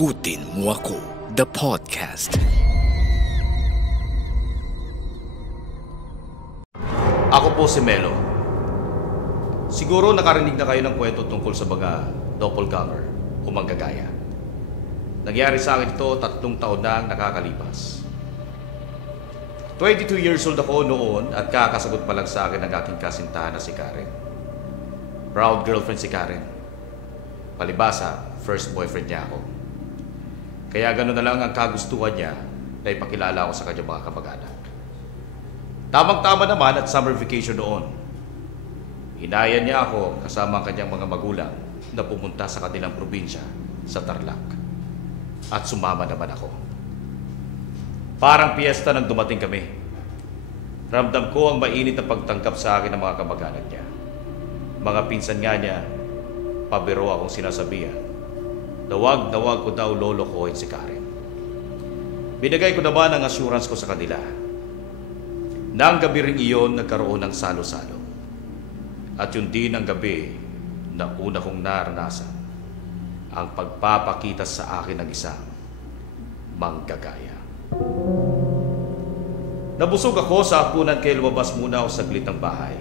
Takutin Mo Ako, the podcast. Ako po si Melo. Siguro nakarinig na kayo ng kwento tungkol sa mga doppelganger o manggagaya. Nangyari sa akin ito 3 taon na ang nakakalipas. 22 years old ako noon at kakasagot pa lang sa akin ng aking kasintahan na si Karen. Proud girlfriend si Karen. Palibasa, first boyfriend niya ako. Kaya gano'n na lang ang kagustuhan niya na ipakilala ako sa kanyang mga kamag-anak. Tamang-tama naman at summer vacation noon. Hinaya niya ako kasama ang kanyang mga magulang na pumunta sa kanilang probinsya sa Tarlac. At sumama naman ako. Parang piyesta nang dumating kami. Ramdam ko ang mainit na pagtangkap sa akin ng mga kamag-anak niya. Mga pinsan nga niya, pabiro akong sinasabihan na wag ko daw lolokohin si Karen. Binigay ko naman ang assurance ko sa kanila. Nang gabi ring iyon, nagkaroon ng salo-salo. At yun din ang gabi na una kong naranasan ang pagpapakita sa akin ng isang manggagaya. Nabusog ako sa hapunan kaya lumabas muna ako saglit ng bahay.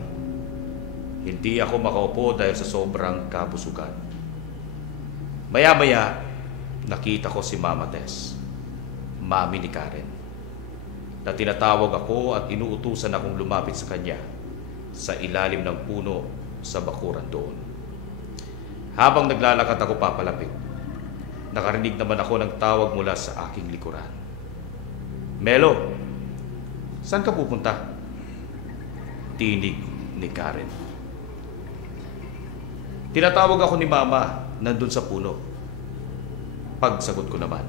Hindi ako makaupo dahil sa sobrang kabusugan. Maya-maya, nakita ko si Mama Tess, mami ni Karen, na tinatawag ako at inuutusan akong lumapit sa kanya sa ilalim ng puno sa bakuran doon. Habang naglalakad ako papalapit, nakarinig naman ako ng tawag mula sa aking likuran. Melo, saan ka pupunta? Tinig ni Karen. Tinatawag ako ni Mama nandun sa puno. Pagsagot ko naman,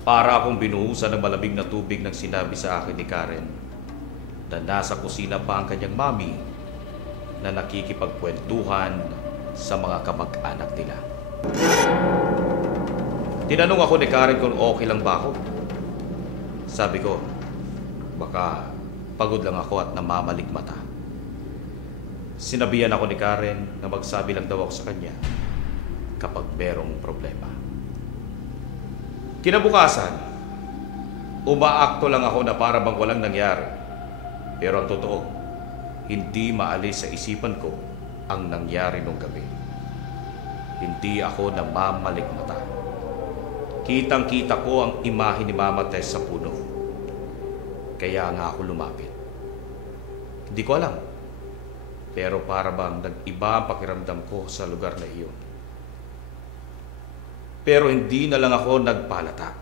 para akong binuhusan ng malamig na tubig nang sinabi sa akin ni Karen na nasa kusina pa ang kanyang mami na nakikipagkwentuhan sa mga kamag-anak nila. Tinanong ako ni Karen kung okay lang ba ako. Sabi ko, baka pagod lang ako at namamalik mata. Sinabihan ako ni Karen na magsabi lang daw ako sa kanya kapag merong problema. Kinabukasan, umaakto lang ako na para bang walang nangyari. Pero ang totoo, hindi maalis sa isipan ko ang nangyari nung gabi. Hindi ako namamalik mata. Kitang-kita ko ang imahe ni Mama Tess sa puno. Kaya nga ako lumapit. Hindi ko alam. Pero para bang nag-iba ang pakiramdam ko sa lugar na iyon. Pero hindi na lang ako nagpalata.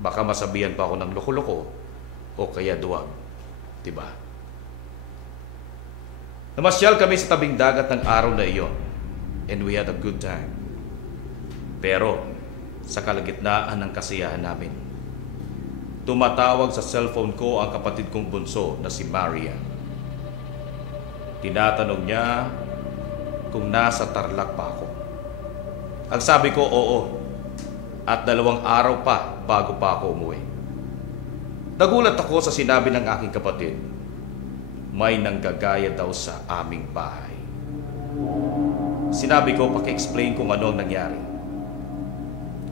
Baka masabihan pa ako ng loko-loko o kaya duwag. Diba? Namasyal kami sa tabing dagat ng araw na iyon. And we had a good time. Pero sa kalagitnaan ng kasiyahan namin, tumatawag sa cellphone ko ang kapatid kong bunso na si Maria. Tinatanong niya kung nasa Tarlac pa ako. Ang sabi ko, oo. At 2 araw pa bago pa ako umuwi. Nagulat ako sa sinabi ng aking kapatid. May nanggagaya daw sa aming bahay. Sinabi ko, paki-explain kung ano ang nangyari.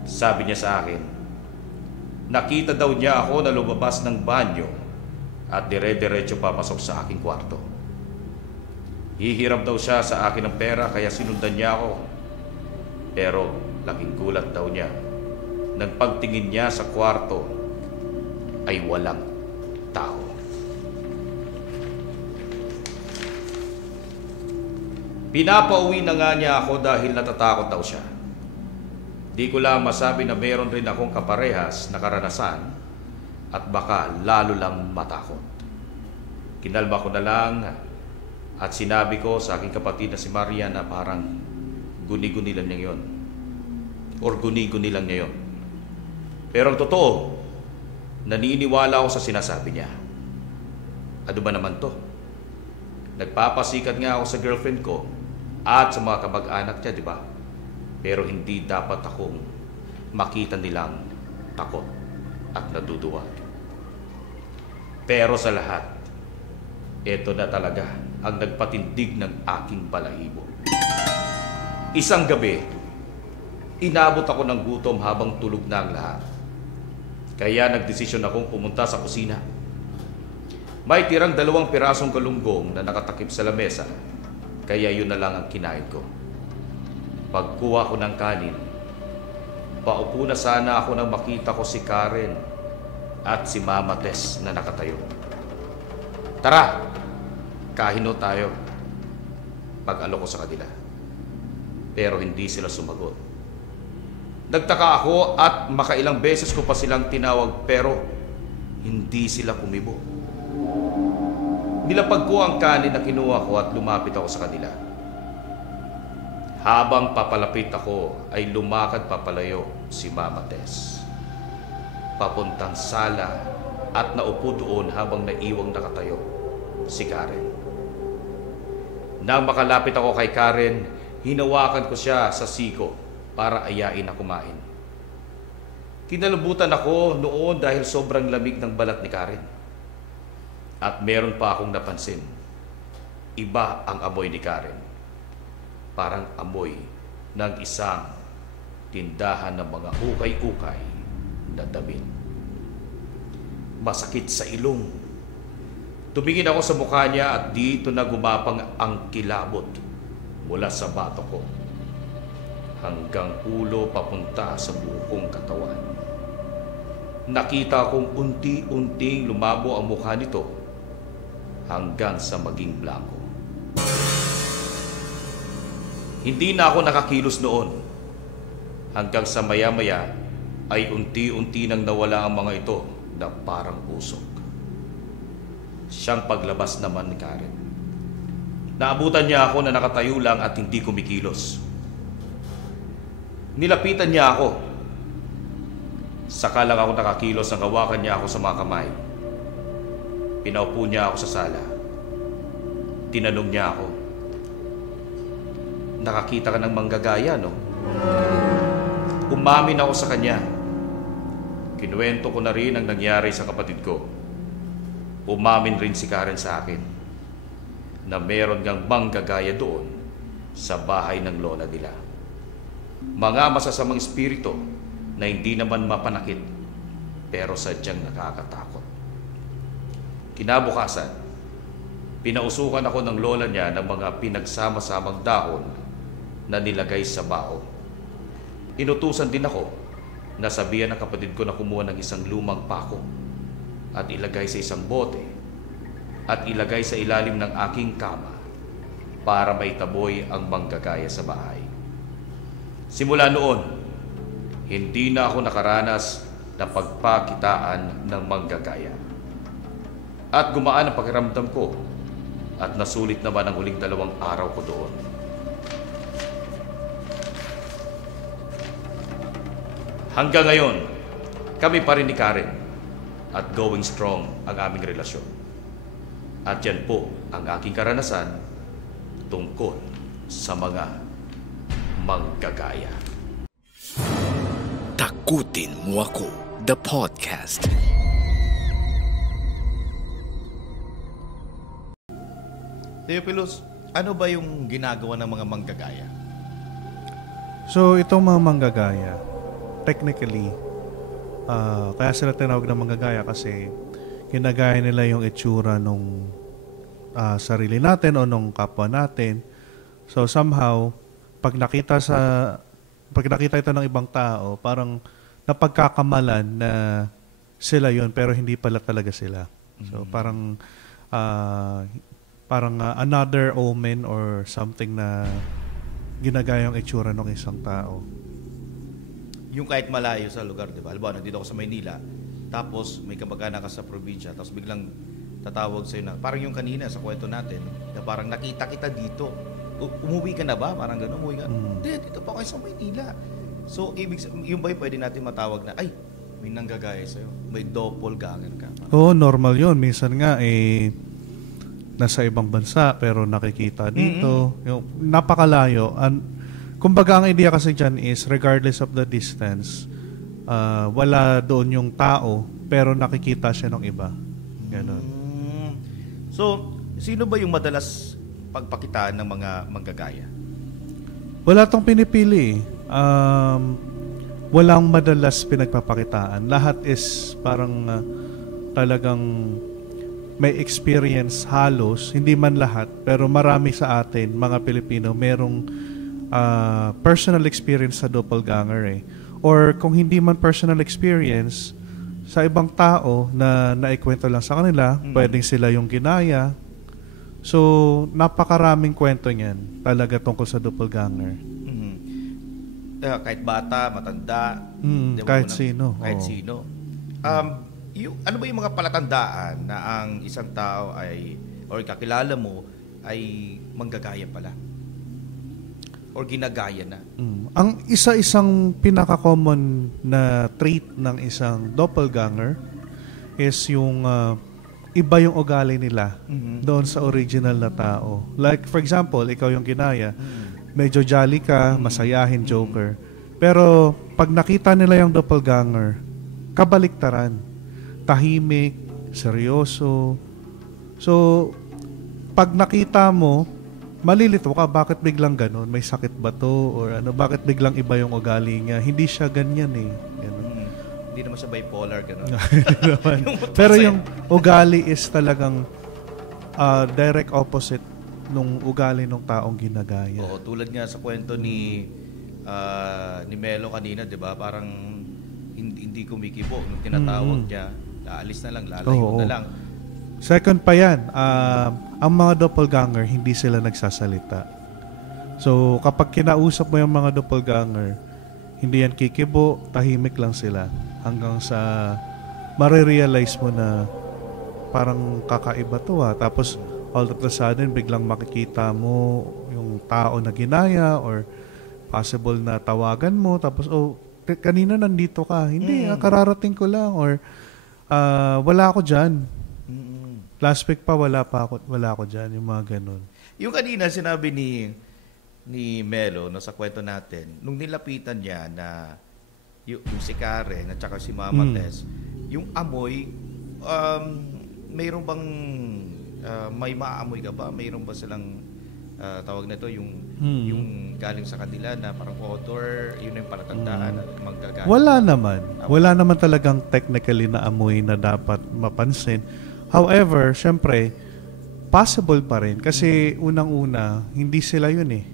Sabi niya sa akin, nakita daw niya ako na lumabas ng banyo at dire-diretso papasok sa aking kwarto. Hihiram daw siya sa akin ng pera kaya sinundan niya ako. Pero laking gulat daw niya nang pagtingin niya sa kwarto ay walang tao. Pinapauwi na nga niya ako dahil natatakot daw siya. Di ko lang masabi na meron rin akong kaparehas na karanasan at baka lalo lang matakot. Kinalma ko na lang at sinabi ko sa aking kapatid na si Maria na parang guni-guni lang niya yun. Or guni-guni lang niya yun. Pero ang totoo, naniniwala ako sa sinasabi niya. Ano ba naman to? Nagpapasikat nga ako sa girlfriend ko at sa mga kamag-anak niya, di ba? Pero hindi dapat akong makita nilang takot at naduduwag. Pero sa lahat, ito na talaga ang nagpatindig ng aking balahibo. Isang gabi, Inabot ako ng gutom habang tulog na ang lahat. Kaya nagdesisyon akong pumunta sa kusina. May tirang 2 pirasong galunggong na nakatakip sa lamesa, kaya yun na lang ang kinain ko. Pagkuha ko ng kanin, paupo na sana ako nang makita ko si Karen at si Mama Tess na nakatayo. Tara, kahino tayo. Pag-alok ko sa kanila. Pero hindi sila sumagot. Nagtaka ako at makailang beses ko pa silang tinawag pero hindi sila kumibo. Nilapag ko ang kanin na kinuha ko at lumapit ako sa kanila. Habang papalapit ako ay lumakad papalayo si Mama Tess. Papuntang sala at naupo doon habang naiwang nakatayo si Karen. Nang makalapit ako kay Karen, hinawakan ko siya sa siko para ayain na kumain. Kinalabutan ako noon dahil sobrang lamig ng balat ni Karen. At meron pa akong napansin. Iba ang amoy ni Karen. Parang amoy ng isang tindahan ng mga ukay-ukay na damit. Masakit sa ilong. Tumingin ako sa mukha niya at dito na gumapang ang kilabot mula sa bato ko hanggang ulo papunta sa buong katawan. Nakita kong unti-unting lumabo ang mukha nito hanggang sa maging blanco. Hindi na ako nakakilos noon hanggang sa maya-maya ay unti-unti nang nawala ang mga ito na parang usok. Siyang paglabas naman ni Karen. Naabutan niya ako na nakatayo lang at hindi kumikilos. Nilapitan niya ako. Saka lang ako nakakilos nang hawakan niya ako sa mga kamay. Pinaupo niya ako sa sala. Tinanong niya ako, "Nakakita ka ng manggagaya, no?" Umamin ako sa kanya. Kinuwento ko na rin ang nangyari sa kapatid ko. Umamin rin si Karen sa akin na meron ngang manggagaya doon sa bahay ng lola nila. Mga masasamang espiritu na hindi naman mapanakit pero sadyang nakakatakot. Kinabukasan, pinausukan ako ng lola niya ng mga pinagsama-samang dahon na nilagay sa bao. Inutusan din ako na sabihan ng kapatid ko na kumuha ng isang lumang pako at ilagay sa isang bote at ilagay sa ilalim ng aking kama para maitaboy ang manggagaya sa bahay. Simula noon, hindi na ako nakaranas ng pagpakitaan ng manggagaya. At gumaan ang pakiramdam ko at nasulit naman ang huling 2 araw ko doon. Hanggang ngayon, kami pa rin ni Karen at going strong ang aming relasyon. At yan po ang aking karanasan tungkol sa mga manggagaya. Takutin Mo Ako, the podcast. Theophilus, ano ba yung ginagawa ng mga manggagaya? So, itong mga manggagaya, technically, kaya sila tinawag na manggagaya kasi ginagaya nila yung itsura nung sarili natin o nung kapwa natin. So, somehow, pag nakita ito ng ibang tao, parang napagkakamalan na sila yun pero hindi pala talaga sila. So, parang another omen or something na ginagaya yung itsura ng isang tao. Yung kahit malayo sa lugar, di ba? Halimbawa, nandito ako sa Maynila, tapos may kamag-anak ka sa probinsya, tapos biglang tatawag sa'yo na, parang yung kanina sa kwento natin, na parang nakita kita dito. Umuwi ka na ba? Parang gano'n, umuwi ka. Hindi, dito pa kayo sa Maynila. So, yung ba'y pwede natin matawag na, ay, may nanggagaya sa'yo. May doppelganger ka. Oo, normal yun. Minsan nga, nasa ibang bansa pero nakikita dito. Yung napakalayo. Kumbaga ang idea kasi dyan is regardless of the distance, wala doon yung tao pero nakikita siya ng iba. Ganon. So, sino ba yung madalas pagpakitaan ng mga manggagaya? Wala tong pinipili. walang madalas pinagpapakitaan. Lahat is parang talagang may experience halos, hindi man lahat, pero marami sa atin, mga Pilipino, merong personal experience sa doppelganger eh. Or kung hindi man personal experience, sa ibang tao na naikwento lang sa kanila, pwedeng sila yung ginaya. So, napakaraming kwento niyan talaga tungkol sa doppelganger. Kahit bata, matanda, kahit sino. Kahit sino. Ano ba yung mga palatandaan na ang isang tao ay, or kakilala mo, ay manggagaya pala? Or ginagaya na? Ang isang pinaka-common na trait ng isang doppelganger is yung iba yung ugali nila doon sa original na tao. Like, for example, ikaw yung ginaya, medyo jolly ka, masayahin, joker. Pero, pag nakita nila yung doppelganger, kabaliktaran. Tahimik, seryoso. So, pag nakita mo, malilito ka, bakit biglang ganun? May sakit ba to? Or ano, bakit biglang iba yung ugali niya? Hindi siya ganyan eh. Hindi naman siya bipolar, gano'n. Pero yung ugali is talagang direct opposite nung ugali ng taong ginagaya. Oo, tulad nga sa kwento ni Melo kanina, 'di ba? Parang hindi kumikibo nung tinatawag niya, laalis na lang, lalayo na lang. Second pa yan, ang mga doppelganger, hindi sila nagsasalita. So, kapag kinausap mo yung mga doppelganger, hindi yan kikibo, tahimik lang sila. Hanggang sa marirealize mo na parang kakaiba to Tapos, all of a sudden, biglang makikita mo yung tao na ginaya or possible na tawagan mo. Tapos, kanina nandito ka. Hindi, kararating ko lang. Or, wala ako dyan. Last week pa, wala ako dyan. Yung mga ganun. Yung kanina, sinabi ni Melo, no, sa kwento natin, nung nilapitan niya na yung si Karen at saka si Mama Tess, yung amoy, mayroon bang may maamoy ka ba? Mayroon ba silang tawag na to yung galing sa kanila na parang odor, yun yung palatandaan at manggagaling? Wala naman talagang technically na amoy na dapat mapansin. However, syempre, possible pa rin kasi unang-una, hindi sila yun eh.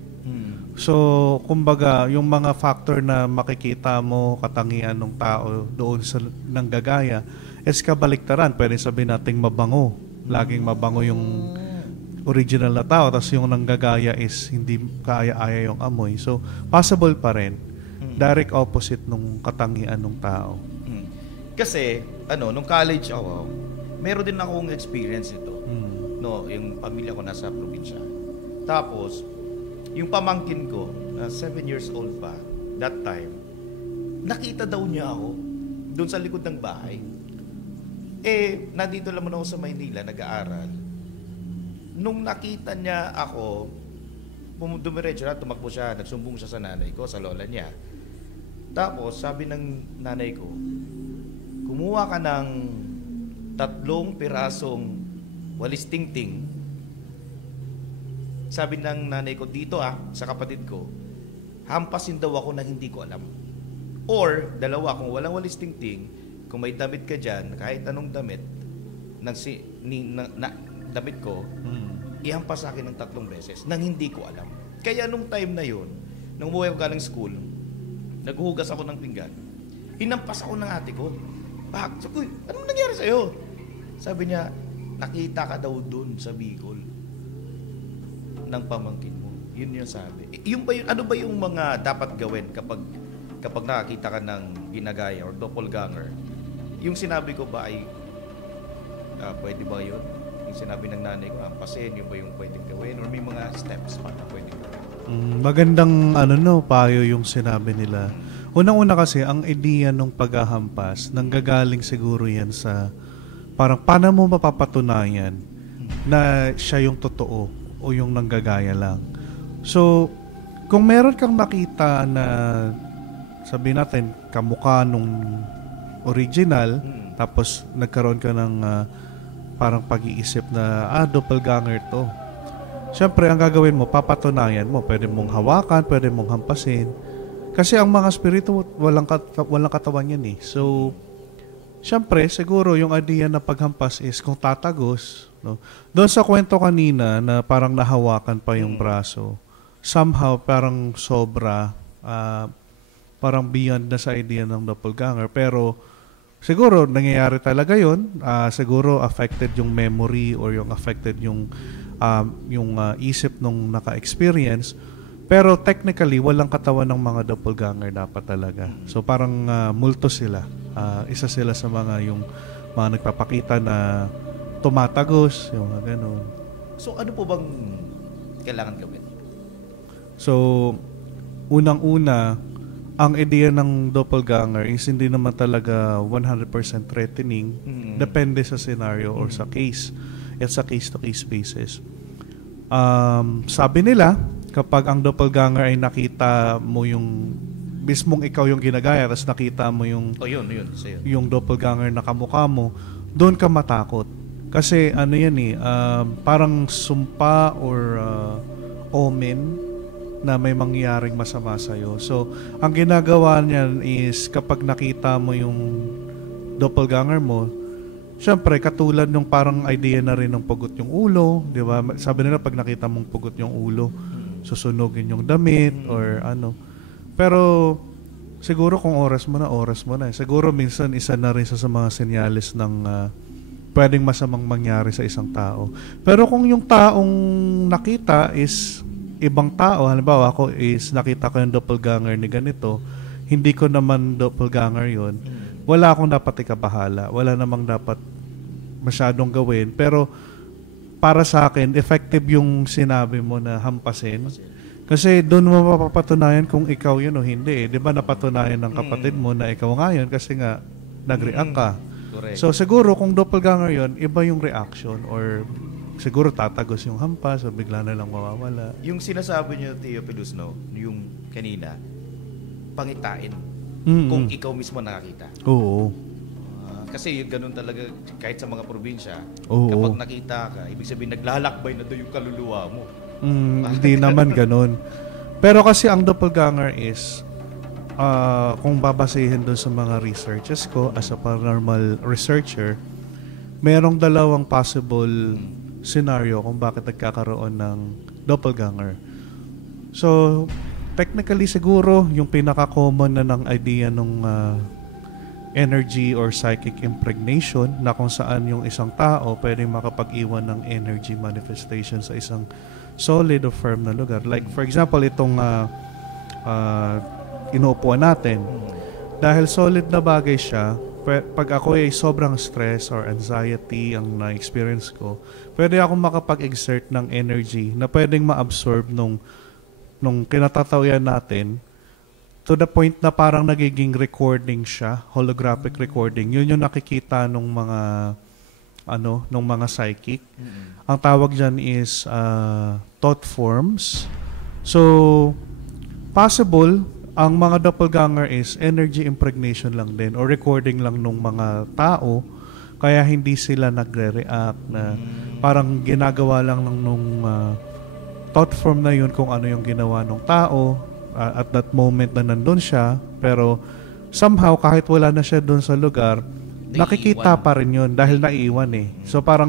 So, kumbaga, yung mga factor na makikita mo, katangian ng tao doon sa nanggagaya, is kabaliktaran. Pwede sabihin nating mabango. Laging mabango yung original na tao, tapos yung nanggagaya is hindi kaaya-aya yung amoy. So, possible pa rin. Direct opposite nung katangian ng tao. Kasi, nung college ako, meron din akong experience nito. No, yung pamilya ko nasa probinsya. Tapos, yung pamangkin ko, 7 years old pa, that time, nakita daw niya ako doon sa likod ng bahay. Nandito naman ako sa Maynila, nag-aaral. Nung nakita niya ako, dumiretso na, tumakbo siya, nagsumbong siya sa nanay ko, sa lola niya. Tapos, sabi ng nanay ko, kumuha ka ng 3 pirasong walis tingting. Sabi ng nanay ko, dito sa kapatid ko, hampasin daw ako na hindi ko alam. Or, 2, kung walang walis tingting, kung may damit ka dyan, kahit anong damit, damit ko, ihampas sa akin ng 3 beses nang hindi ko alam. Kaya nung time na yun, nung umuwi ko galing school, naghuhugas ako ng pinggan, hinampas ako ng ate ko. Sabi ko, anong nangyari sa'yo? Sabi niya, nakita ka daw dun sa Bicol ng pamangkin mo. Yun yung sabi. Ano ba yung mga dapat gawin kapag nakakita ka ng ginagaya or doppelganger? Yung sinabi ko ba ay pwede ba yun? Yung sinabi ng nanay ko, ampasin, yun ba yung pwedeng gawin? Or may mga steps pa na pwedeng gawin? Magandang payo yung sinabi nila. Unang-una kasi, ang ideya ng paghahampas, nanggagaling siguro yan sa parang paano mo mapapatunayan na siya yung totoo o yung nanggagaya lang. So, kung meron kang makita na sabihin natin, kamukha nung original, tapos nagkaroon ka ng parang pag-iisip na, doppelganger to. Siyempre, ang gagawin mo, papatunayan mo. Pwede mong hawakan, pwede mong hampasin. Kasi ang mga spirito, walang katawan yan eh. So, syempre, siguro yung idea na paghampas is kung tatagos, no? Doon sa kwento kanina na parang nahawakan pa yung braso, somehow parang sobra, parang beyond na sa idea ng doppelganger. Pero siguro nangyayari talaga yun. Siguro affected yung memory or yung affected yung isip nung naka-experience. Pero technically, walang katawan ng mga doppelganger dapat talaga. So parang multo sila. Isa sila sa yung mga nagpapakita na tumatagos, yung mga ganun. So ano po bang kailangan gawin? So, unang-una, ang idea ng doppelganger is hindi naman talaga 100% threatening. Depende sa scenario or sa case. At sa case-to-case basis. Sabi nila, kapag ang doppelganger ay nakita mo yung mismong ikaw yung ginagaya, tapos nakita mo yung yung doppelganger na kamukha mo, doon ka matakot. Kasi ano yan eh, parang sumpa or omen na may mangyaring masama sa'yo. So, ang ginagawa niyan is kapag nakita mo yung doppelganger mo, syempre, katulad nung parang idea na rin ng pugot yung ulo, di ba? Sabi nila pag nakita mong pugot yung ulo, susunugin yung damit or ano. Pero siguro kung oras mo na. Siguro minsan isa na rin sa mga senyales ng pwedeng masamang mangyari sa isang tao. Pero kung yung taong nakita is ibang tao, halimbawa ako is nakita ko yung doppelganger ni ganito, hindi ko naman doppelganger yun, wala akong dapat ikabahala. Wala namang dapat masyadong gawin. Pero para sa akin, effective yung sinabi mo na hampasin. Kasi doon mo mapapatunayan kung ikaw yun o hindi. Di ba napatunayan ng kapatid mo na ikaw nga yun kasi nga nag-react ka. Correct. So siguro kung doppelganger yun, iba yung reaction or siguro tatagos yung hampas o bigla na lang mawawala. Yung sinasabi niyo, Theophilus, no? Yung kanina, pangitain. Kung ikaw mismo nakakita. Oo. Kasi yung ganun talaga, kahit sa mga probinsya, Oo. kapag nakita ka, ibig sabihin naglalakbay na doon yung kaluluwa mo. Hindi naman ganun. Pero kasi ang doppelganger is, kung babasehin doon sa mga researches ko as a paranormal researcher, merong dalawang possible scenario kung bakit nagkakaroon ng doppelganger. So, technically siguro, yung pinaka-common na ng idea ng energy or psychic impregnation na kung saan yung isang tao pwedeng makapag-iwan ng energy manifestation sa isang solid or firm na lugar. Like for example, itong inuupuan natin. Dahil solid na bagay siya, pag ako ay sobrang stress or anxiety ang na-experience ko, pwede akong makapag-exert ng energy na pwedeng ma-absorb nung kinatatawian natin to the point na parang nagiging recording siya, holographic recording. Yun yung nakikita nung mga psychic. Ang tawag diyan is thought forms. So possible ang mga doppelganger is energy impregnation lang din or recording lang nung mga tao, kaya hindi sila nagre-react na parang ginagawa lang nung thought form na yun kung ano yung ginawa ng tao at that moment na nandun siya, pero somehow kahit wala na siya dun sa lugar, nakikita pa rin yun dahil naiiwan eh. So parang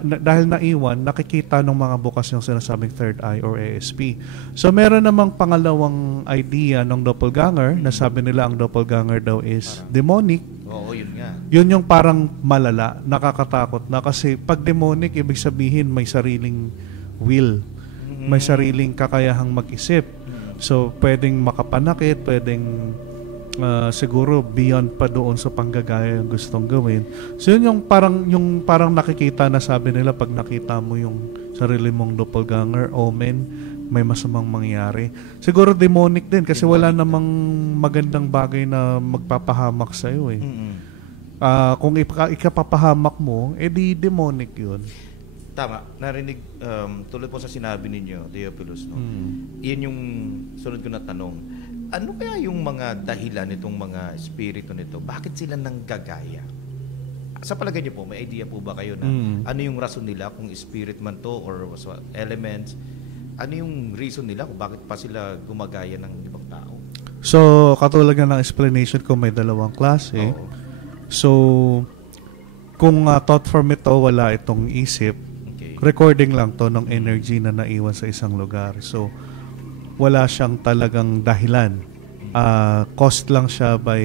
dahil naiwan, nakikita ng mga bukas yung sinasabing third eye or ASP. So meron namang pangalawang idea ng doppelganger na sabi nila ang doppelganger daw is demonic. Oo, yun nga. Yun yung parang malala, nakakatakot na kasi pag demonic, ibig sabihin may sariling will, may sariling kakayahang mag-isip. So pwedeng makapanakit, pwedeng siguro beyond pa doon sa panggagaya yung gustong gawin. So yun yung parang nakikita na sabi nila pag nakita mo yung sarili mong doppelganger, omen, may masamang mangyari. Siguro demonic din kasi wala namang magandang bagay na magpapahamak sa iyo eh. Kung ikapapahamak mo, edi demonic yun. Tama. Narinig, tulad po sa sinabi ninyo, Theophilus, no? Iyan yung sunod ko na tanong. Ano kaya yung mga dahilan nitong mga espiritu nito? Bakit sila nanggagaya? Sa palagay niyo po, may idea po ba kayo na ano yung rason nila kung spirit man to or elements? Ano yung reason nila kung bakit pa sila gumagaya ng ibang tao? So, katulad nga ng explanation ko, may dalawang klase. Oo. So, kung thought form ito, wala itong isip, Okay. recording lang to ng energy na naiwan sa isang lugar. So, wala siyang talagang dahilan. Caused lang siya by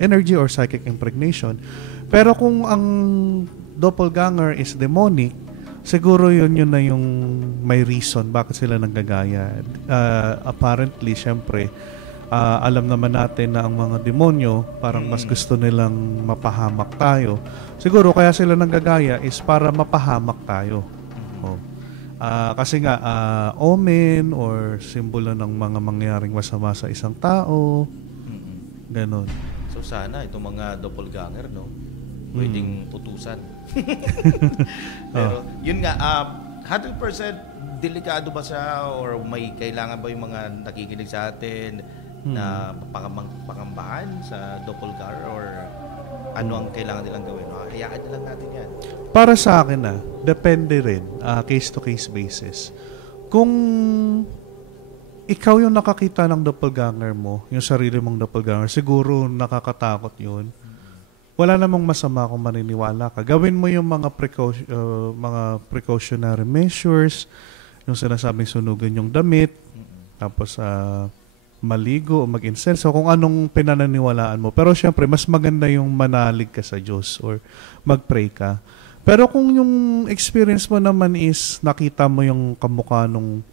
energy or psychic impregnation. Pero kung ang doppelganger is demonic, siguro yun na yung may reason bakit sila nanggagaya. Apparently, syempre, alam naman natin na ang mga demonyo parang mas gusto nilang mapahamak tayo. Siguro kaya sila nanggagaya is para mapahamak tayo. Oh. Kasi nga, omen or simbolo ng mga mangyaring masama sa isang tao. Ganon. So sana itong mga doppelganger, no, pwedeng utusan. Pero yun nga, 100% delikado ba siya or may kailangan ba yung mga nakikinig sa atin na pakambahan sa doppelganger or ano ang kailangan nilang gawin? Hayaan na lang natin yan. Para sa akin depende rin, case-to-case basis. Kung ikaw yung nakakita ng doppelganger mo, yung sarili mong doppelganger, siguro nakakatakot yun. Wala namang masama kung maniniwala ka. Gawin mo yung mga precautionary measures, yung sinasabing sunugin yung damit, tapos maligo o mag-incense, so kung anong pinananiwalaan mo. Pero syempre, mas maganda yung manalig ka sa Diyos or mag-pray ka. Pero kung yung experience mo naman is nakita mo yung kamukha nung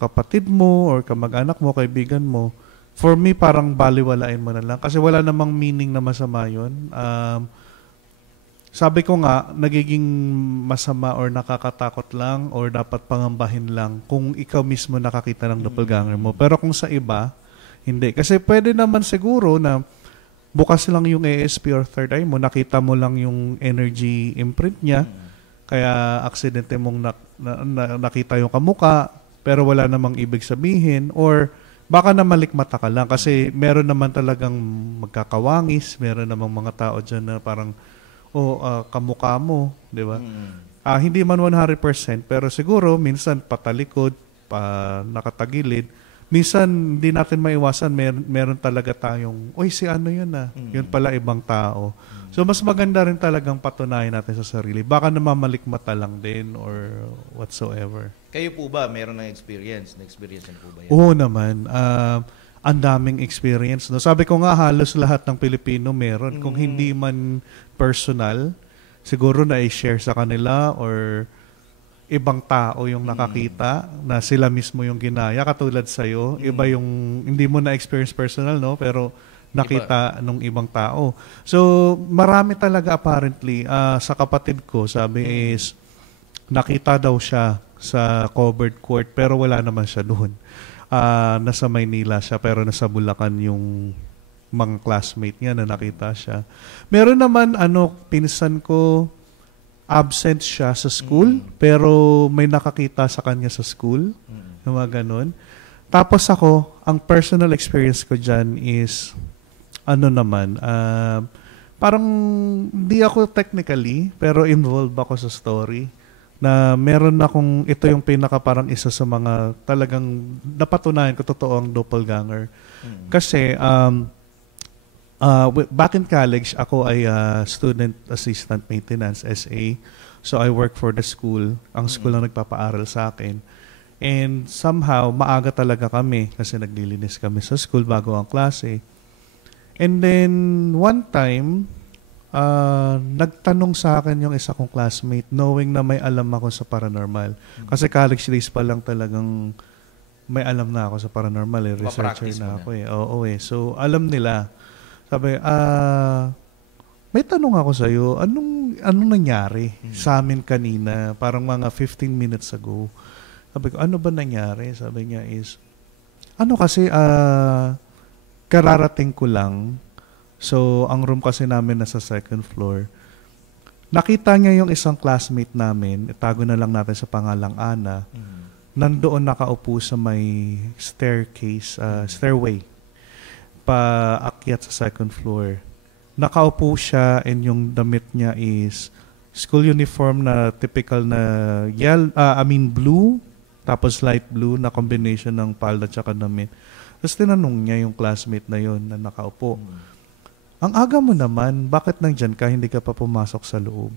kapatid mo or kamag-anak mo, kaibigan mo, for me, parang baliwalain mo na lang. Kasi wala namang meaning na masama yun. Sabi ko nga, nagiging masama or nakakatakot lang or dapat pangambahin lang kung ikaw mismo nakakita ng doppelganger mo. Pero kung sa iba, hindi. Kasi pwede naman siguro na bukas lang yung ASP or third eye mo, nakita mo lang yung energy imprint niya, kaya aksidente mong nakita yung kamuka, pero wala namang ibig sabihin, or baka na malikmata ka lang kasi meron naman talagang magkakawangis, meron namang mga tao dyan na parang kamukha mo, di ba? Hindi man 100%, pero siguro minsan patalikod, nakatagilid. Minsan hindi natin maiwasan, meron talaga tayong, si ano yun yun pala ibang tao. So mas maganda rin talagang patunayan natin sa sarili. Baka namamalikmata lang din or whatsoever. Kayo po ba, meron na experience? Na-experience po ba yan? Oo naman. Ang daming experience. No? Sabi ko nga, halos lahat ng Pilipino meron. Kung hindi man personal, siguro na i-share sa kanila or ibang tao yung nakakita na sila mismo yung ginaya. Katulad sa'yo, iba yung, hindi mo na-experience personal, no? Pero nakita nung ibang tao. So, marami talaga apparently. Sa kapatid ko, sabi is, nakita daw siya sa covered court pero wala naman siya doon. Nasa Maynila siya pero nasa Bulacan yung mga classmate niya na nakita siya. Meron naman pinsan ko absent siya sa school pero may nakakita sa kanya sa school. Yung mga ganun. Tapos ako, ang personal experience ko dyan is parang hindi ako technically pero involved ako sa story na meron akong, ito yung pinaka parang isa sa mga talagang napatunayan ko totoo ang doppelganger. Kasi back in college, ako ay student assistant maintenance, SA. So I work for the school. Ang school ang nagpapaaral sa akin. And somehow, maaga talaga kami kasi naglilinis kami sa school bago ang klase. And then, one time, nagtanong sa akin yung isa kong classmate knowing na may alam ako sa paranormal. Kasi college days pa lang talagang may alam na ako sa paranormal. Researcher na ako . Oo So, alam nila. Sabi, may tanong ako sa'yo, anong nangyari sa amin kanina? Parang mga 15 minutes ago. Sabi ko, ano ba nangyari? Sabi niya is, kasi, kararating ko lang. So, ang room kasi namin nasa second floor. Nakita niya yung isang classmate namin, itago na lang natin sa pangalang Ana, nandoon nakaupo sa may stairway, paakyat sa second floor. Nakaupo siya and yung damit niya is school uniform na typical na blue, tapos light blue na combination ng palda at damit. Tapos tinanong niya yung classmate na yon na nakaupo. Ang aga mo naman, bakit nandyan ka, hindi ka pa pumasok sa loob?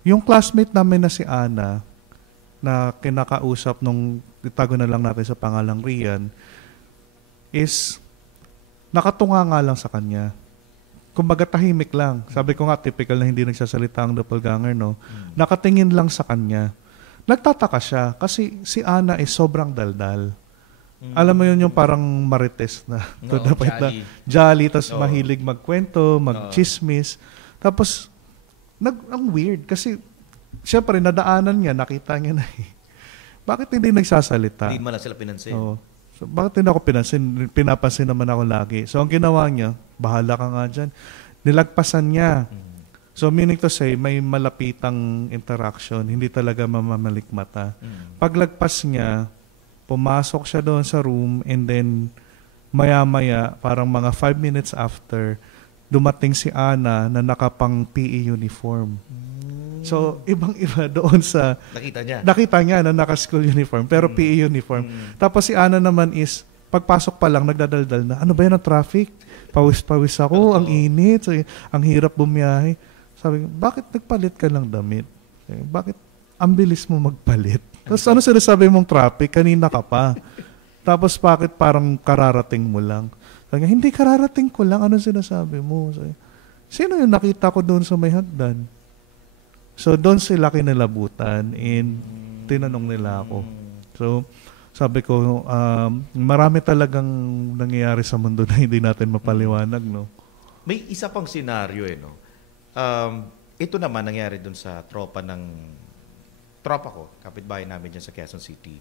Yung classmate namin na si Ana, na kinakausap nung, itago na lang natin sa pangalang Rian, is nakatunga nga lang sa kanya. Kumbaga tahimik lang. Sabi ko nga, typical na hindi nagsasalita ang doppelganger, no? Nakatingin lang sa kanya. Nagtataka siya kasi si Ana is sobrang daldal. Alam mo yun yung parang marites na. Jolly. Tapos mahilig magkwento, magchismis. Tapos, ang weird kasi siyempre nadaanan niya, nakita niya na Bakit hindi nagsasalita? Hindi man lang sila pinansin. So, bakit hindi ako pinansin? Pinapansin naman ako lagi. So, ang ginawa niya, bahala ka nga dyan. Nilagpasan niya. So, meaning to say, may malapitang interaction. Hindi talaga mamamalikmata. Paglagpas niya, pumasok siya doon sa room and then maya-maya, parang mga 5 minutes after, dumating si Ana na nakapang PE uniform. So, ibang-iba doon sa... Nakita niya na naka-school uniform, pero PE uniform. Tapos si Ana naman is, pagpasok pa lang, nagdadaldal na, ano ba yan ang traffic? Pawis-pawis ako, ang init, so, ang hirap bumiyahe. Sabi ko, bakit nagpalit ka ng damit? Bakit ang bilis mo magpalit? Tapos ano sinasabi mong traffic? Kanina ka pa. Tapos bakit parang kararating mo lang? Sabi niya, hindi kararating ko lang. Ano sinasabi mo? Sabi, sino yung nakita ko doon sa may hagdan? So doon sila kinalabutan and tinanong nila ako. So sabi ko, marami talagang nangyayari sa mundo na hindi natin mapaliwanag, no? May isa pang senaryo, no? Ito naman nangyari doon sa tropa ko, kapitbahay namin dyan sa Quezon City.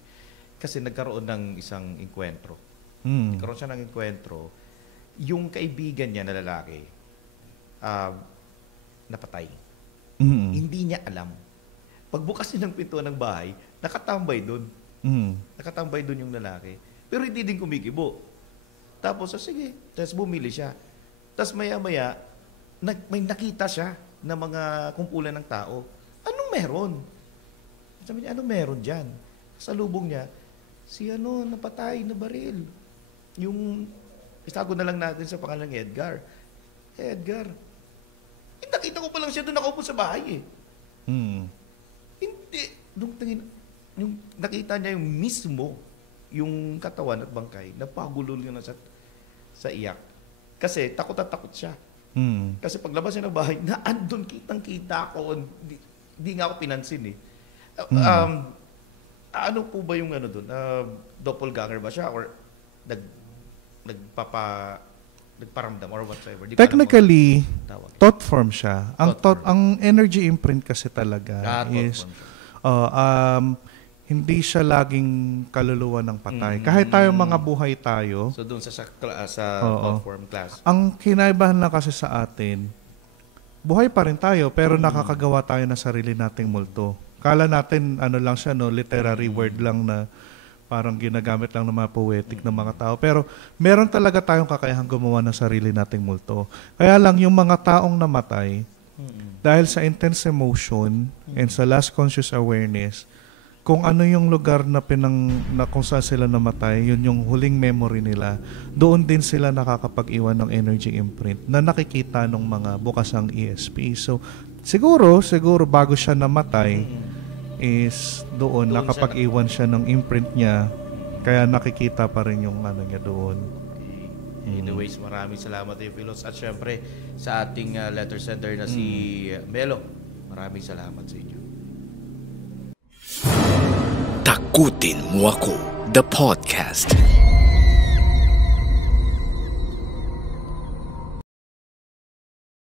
Kasi nagkaroon ng isang enkwentro. Nagkaroon siya ng enkwentro. Yung kaibigan niya na lalaki, napatay. Hindi niya alam. Pagbukas niya ng pinto ng bahay, nakatambay doon. Nakatambay doon yung lalaki. Pero hindi din kumikibo. Tapos, sige. Tapos bumili siya. Tapos maya-maya, may nakita siya na mga kumpulan ng tao. Anong meron? Sabi niya, anong meron dyan? Sa lubong niya, napatay na baril. Yung, isago na lang natin sa pangalang Edgar. Edgar. Nakita ko pa lang siya doon nakaupo sa bahay Hindi. Yung nakita niya yung mismo, yung katawan at bangkay, napagulol niya na sa iyak. Kasi takot at takot siya. Kasi paglabas niya ng bahay, naandun kitang-kita ako. Hindi nga ako pinansin ano po ba yung doon? Doppelganger ba siya? Or nagparamdam or whatsoever? Technically, thought form siya. Ang energy imprint kasi talaga is hindi siya laging kaluluwa ng patay. Kahit tayo mga buhay tayo. So doon sa thought form class. Ang kinaibahan lang kasi sa atin, buhay pa rin tayo pero nakakagawa tayo ng sarili nating multo. Kala natin lang siya, literary word lang na parang ginagamit lang ng mga poetic na mga tao. Pero meron talaga tayong kakayahang gumawa ng sarili nating multo. Kaya lang yung mga taong namatay, dahil sa intense emotion and sa last conscious awareness, kung ano yung lugar na kung saan sila namatay, yun yung huling memory nila, doon din sila nakakapag-iwan ng energy imprint na nakikita ng mga bukasang ESP. So, siguro bago siya namatay, is doon nakapag-iwan siya ng imprint niya, kaya nakikita pa rin yung niya doon. Anyways, maraming salamat Philos. At syempre, sa ating letter sender na si Melo, maraming salamat sa inyo. Takutin mo ako, the podcast.